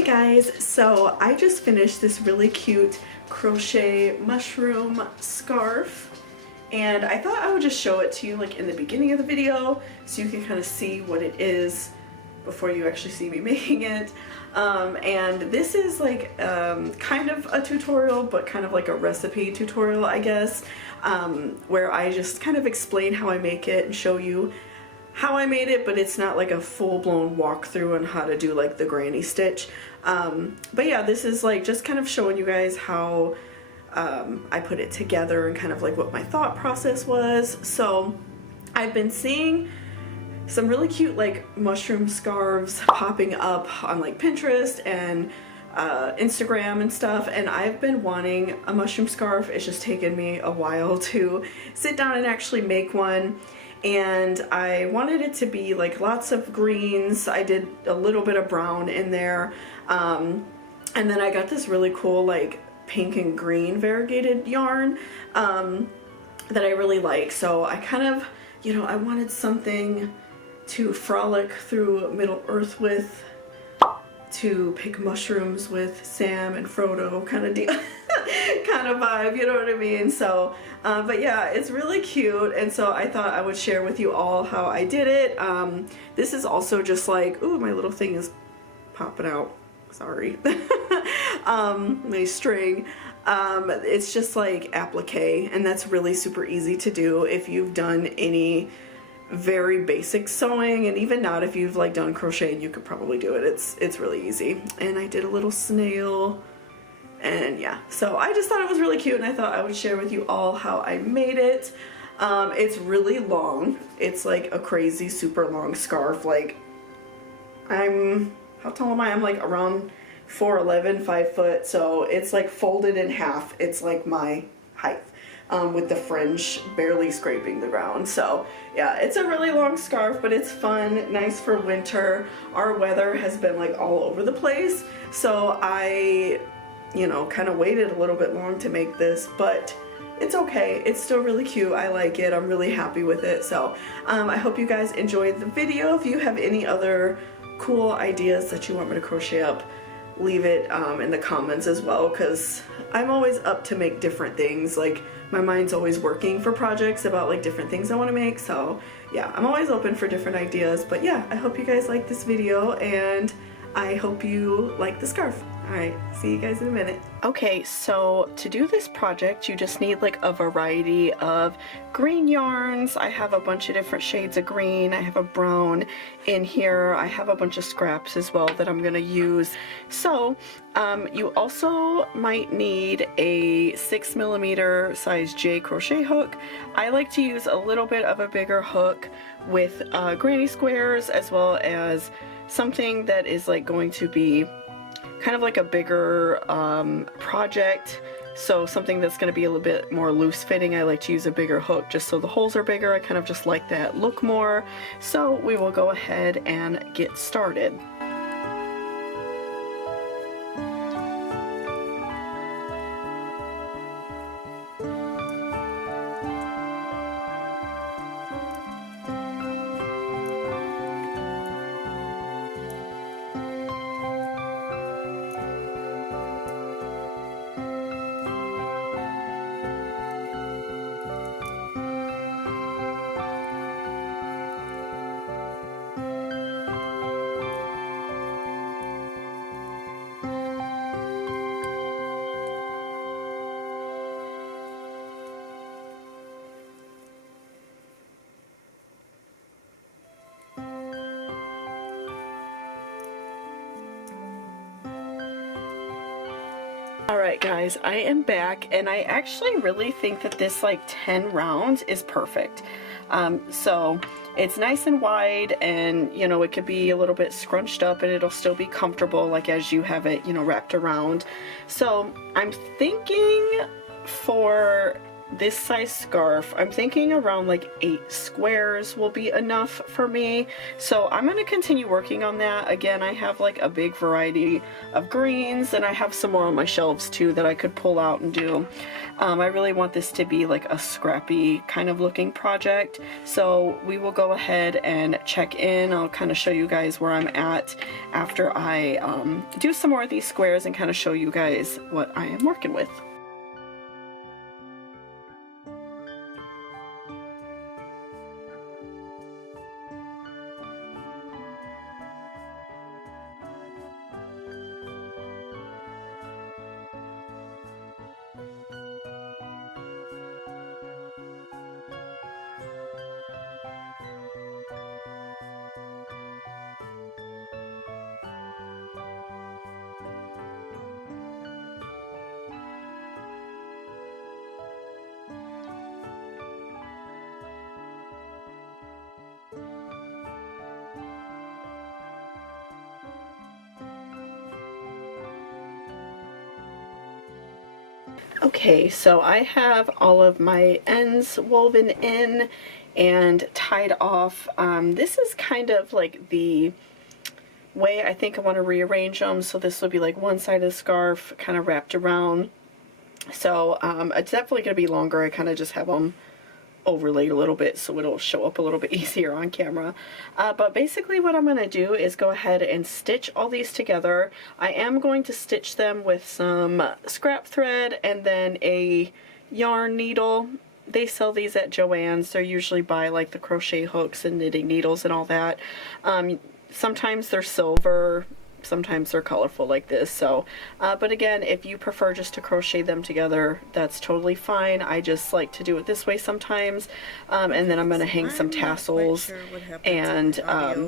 Hey guys, so I just finished this really cute crochet mushroom scarf, and I thought I would just show it to you like in the beginning of the video so you can kind of see what it is before you actually see me making it. And this is like kind of a tutorial, but kind of like a recipe tutorial, I guess, where I just kind of explain how I make it and show you how I made it, but it's not like a full-blown walkthrough on how to do like the granny stitch. But yeah, this is like just kind of showing you guys how I put it together and kind of like what my thought process was. So I've been seeing some really cute like mushroom scarves popping up on like Pinterest and Instagram and stuff, and I've been wanting a mushroom scarf. It's just taken me a while to sit down and actually make one. And I wanted it to be like lots of greens. I did a little bit of brown in there, and then I got this really cool like pink and green variegated yarn that I really like. So I kind of, you know, I wanted something to frolic through Middle Earth with, to pick mushrooms with Sam and Frodo kind of deal, kind of vibe, you know what I mean? So, but yeah, it's really cute, and so I thought I would share with you all how I did it. This is also just like, ooh, my little thing is popping out, sorry. My string. It's just like applique, and that's really super easy to do if you've done any very basic sewing, and even not if you've like done crocheting, you could probably do it. It's really easy. And I did a little snail, and yeah, so I just thought it was really cute, and I thought I would share with you all how I made it. It's really long. It's like a crazy super long scarf. Like, how tall am I? I'm like around 4'11", 5 foot, so it's like folded in half. It's like my height. With the fringe barely scraping the ground. So yeah, it's a really long scarf, but it's fun, nice for winter. Our weather has been like all over the place, so I, you know, kind of waited a little bit long to make this, but it's okay. It's still really cute. I like it. I'm really happy with it. So I hope you guys enjoyed the video. If you have any other cool ideas that you want me to crochet up, leave it in the comments as well, because I'm always up to make different things. Like, my mind's always working for projects about like different things I want to make. So yeah, I'm always open for different ideas. But yeah, I hope you guys like this video, and I hope you like the scarf. Alright, see you guys in a minute. Okay, so to do this project, you just need like a variety of green yarns. I have a bunch of different shades of green. I have a brown in here. I have a bunch of scraps as well that I'm gonna use. So you also might need a 6mm size J crochet hook. I like to use a little bit of a bigger hook with granny squares, as well as something that is like going to be kind of like a bigger project, so something that's going to be a little bit more loose fitting. I like to use a bigger hook just so the holes are bigger. I kind of just like that look more. So we will go ahead and get started. Alright guys, I am back, and I actually really think that this like 10 rounds is perfect. So it's nice and wide, and you know, it could be a little bit scrunched up and it'll still be comfortable like as you have it, you know, wrapped around. So I'm thinking for this size scarf, I'm thinking around like 8 squares will be enough for me. So I'm going to continue working on that. Again, I have like a big variety of greens, and I have some more on my shelves too that I could pull out and do. I really want this to be like a scrappy kind of looking project. So we will go ahead and check in. I'll kind of show you guys where I'm at after I do some more of these squares and kind of show you guys what I am working with. Okay, so I have all of my ends woven in and tied off. This is kind of like the way I think I want to rearrange them. So this will be like one side of the scarf kind of wrapped around. So it's definitely going to be longer. I kind of just have them overlaid a little bit so it'll show up a little bit easier on camera. But basically what I'm going to do is go ahead and stitch all these together. I am going to stitch them with some scrap thread and then a yarn needle. They sell these at Joann's. They're usually by like the crochet hooks and knitting needles and all that. Sometimes they're silver, sometimes they're colorful like this. So but again, if you prefer just to crochet them together, that's totally fine. I just like to do it this way sometimes. And then I'm going to hang some tassels and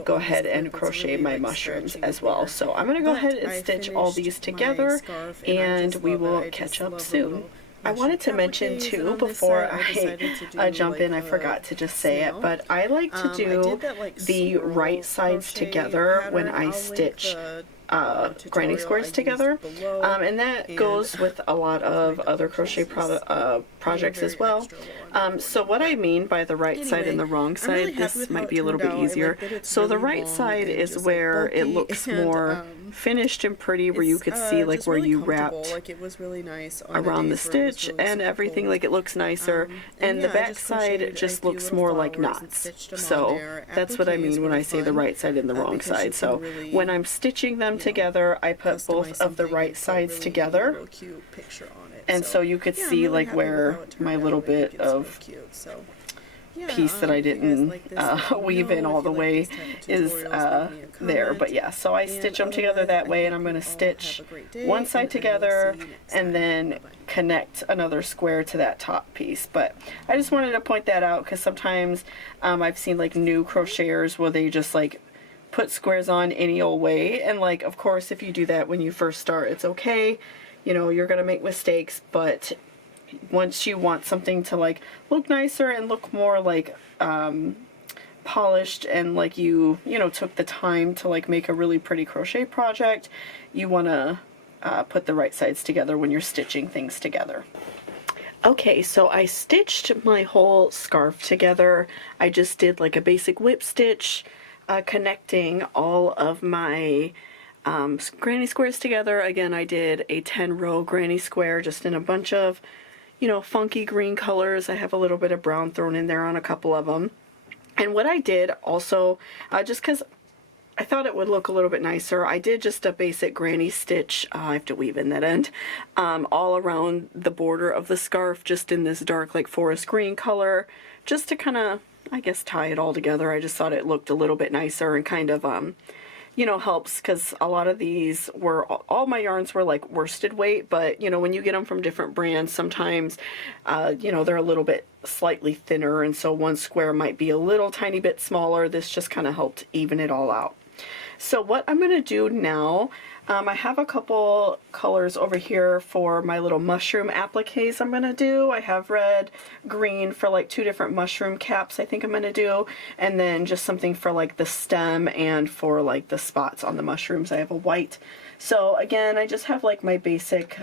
go ahead and crochet my mushrooms as well. So I'm going to go ahead and stitch all these together, and we will catch up soon. I wanted to mention too, before I jump in, I forgot to just say it, but I like to do the right sides together when I stitch grinding squares together, and that goes with a lot of other crochet projects as well. So what I mean by the right side and the wrong side, this might be a little bit easier. So the right side is where it looks more finished and pretty, where you could see like where you wrapped around the stitch and everything, like it looks nicer, and the back side just looks more like knots. So that's what I mean when I say the right side and the wrong side. So when I'm stitching them together, I put both of the right sides together, and so you could see like where my little bit of piece that I didn't weave in all the way is there. But yeah, so I stitch them together that way, and I'm going to stitch one side together and then connect another square to that top piece. But I just wanted to point that out because sometimes I've seen like new crocheters where they just like put squares on any old way, and like of course if you do that when you first start, it's okay, you know, you're gonna make mistakes, but once you want something to like look nicer and look more like polished, and like you know took the time to like make a really pretty crochet project, you want to put the right sides together when you're stitching things together. Okay, so I stitched my whole scarf together. I just did like a basic whip stitch, connecting all of my granny squares together. Again, I did a 10-row granny square just in a bunch of, you know, funky green colors. I have a little bit of brown thrown in there on a couple of them. And what I did also, just because I thought it would look a little bit nicer, I did just a basic granny stitch, I have to weave in that end, all around the border of the scarf, just in this dark like forest green color, just to kind of, I guess, tie it all together. I just thought it looked a little bit nicer and kind of, you know, helps, because a lot of these were, all my yarns were like worsted weight, but you know, when you get them from different brands, sometimes, you know, they're a little bit slightly thinner, and so one square might be a little tiny bit smaller. This just kind of helped even it all out. So what I'm going to do now, I have a couple colors over here for my little mushroom appliques I'm going to do. I have red, green for like 2 different mushroom caps I think I'm going to do, and then just something for like the stem and for like the spots on the mushrooms I have a white. So again, I just have like my basic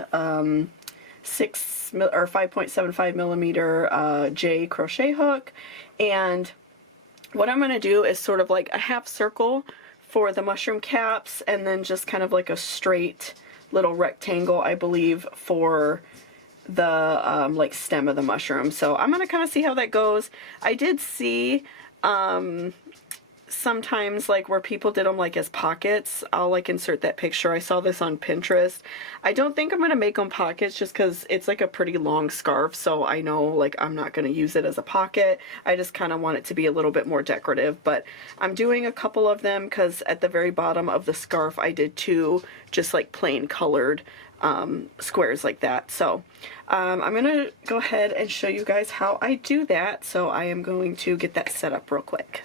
5.75 millimeter J crochet hook. And what I'm going to do is sort of like a half circle for the mushroom caps, and then just kind of like a straight little rectangle, I believe, for the like stem of the mushroom. So I'm going to kind of see how that goes. I did see sometimes like where people did them like as pockets. I'll like insert that picture. I saw this on Pinterest. I don't think I'm gonna make them pockets just because it's like a pretty long scarf, so I know like I'm not gonna use it as a pocket. I just kind of want it to be a little bit more decorative, but I'm doing a couple of them because at the very bottom of the scarf I did two just like plain colored squares like that. So I'm gonna go ahead and show you guys how I do that. So I am going to get that set up real quick.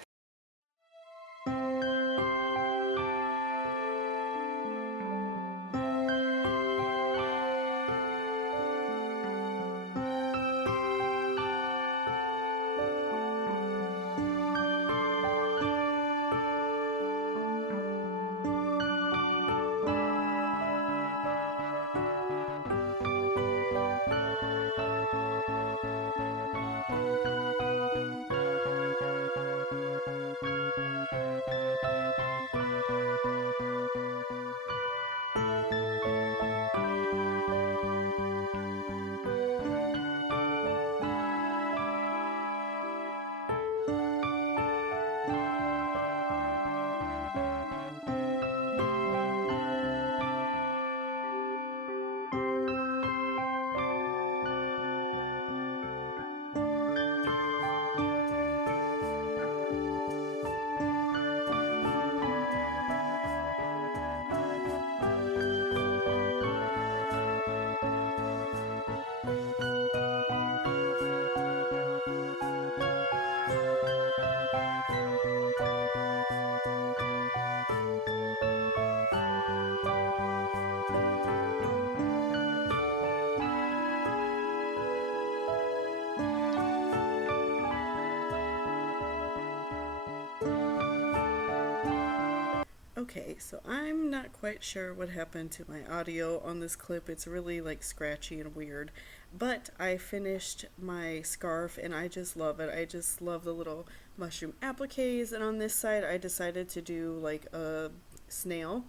Okay, so I'm not quite sure what happened to my audio on this clip. It's really like scratchy and weird, but I finished my scarf and I just love it. I just love the little mushroom appliques, and on this side I decided to do like a snail.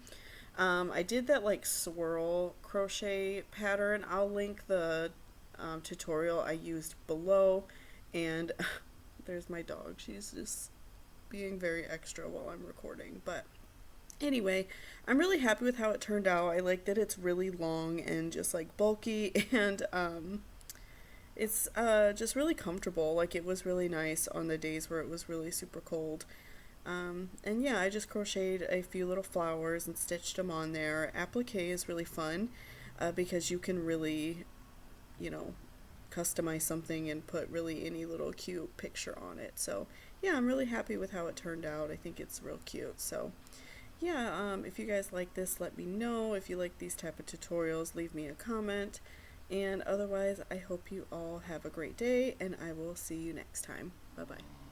I did that like swirl crochet pattern. I'll link the tutorial I used below, and there's my dog. She's just being very extra while I'm recording, but anyway, I'm really happy with how it turned out. I like that it's really long and just like bulky, and it's just really comfortable. Like, it was really nice on the days where it was really super cold. And yeah, I just crocheted a few little flowers and stitched them on there. Applique is really fun because you can really, you know, customize something and put really any little cute picture on it. So yeah, I'm really happy with how it turned out. I think it's real cute. So yeah, if you guys like this, let me know. If you like these type of tutorials, leave me a comment. And otherwise, I hope you all have a great day, and I will see you next time. Bye-bye.